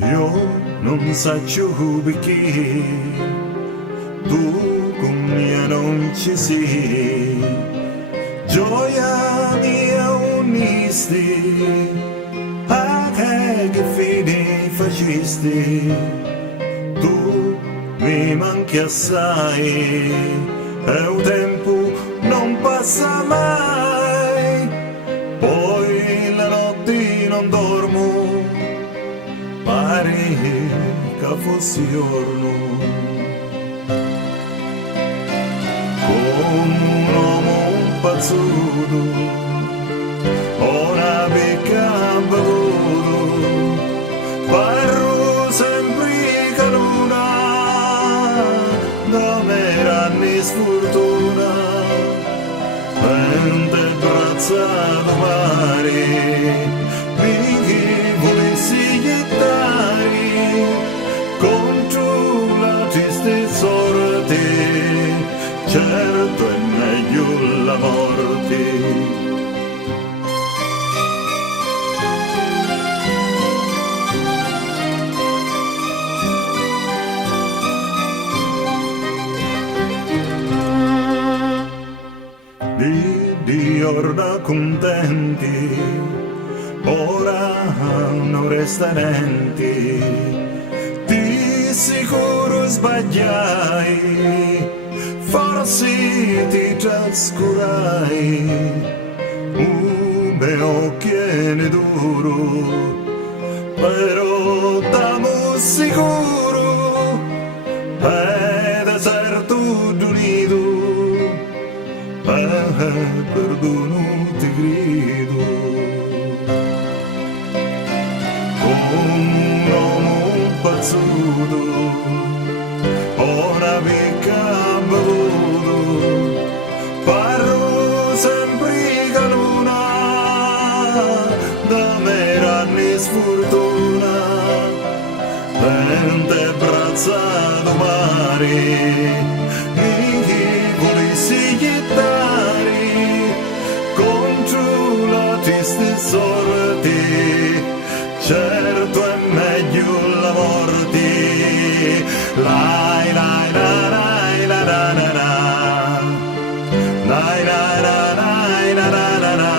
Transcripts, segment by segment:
Io non saccio perché tu con me non ci sei, gioia mia unisti, a che fine facesti, tu mi manchi assai, e un tempo non passa mai, poi la notte non dormo, pare che fossi giorno, come un uomo pazzuto, una becca bevuto, parlo sempre che luna, da me ranni sfortuna, prende braccia da mare, finché volessi gettare contro la triste sorte, certo è meglio la morte. Di orda contenti, ora non resta niente, di sicuro sbagliai, forse ti trascurai, un bel occhio ne duro, però t'amo sicuro, è deserto d'unido, perdono ti grido, come un uomo pazzuto, una becca bevuto, parlo sempre che luna, da me ranni sfortuna, prende braccia da mare, mi volessi gettare contro la triste sorte, certo è meglio la morte. Lai lai la lai la la la la, lai la la lai la la la la,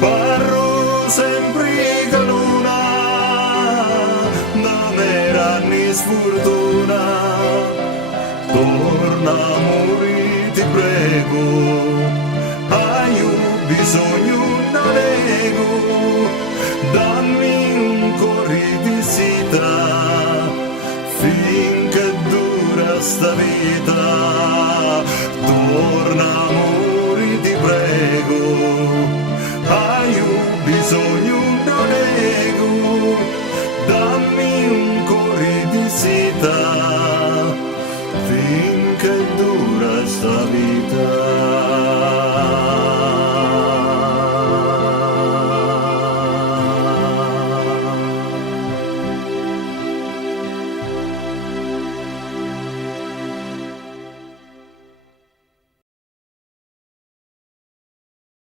parlo sempre che luna, da me ranni sfortuna, torna amore ti prego, hai un bisogno non nego,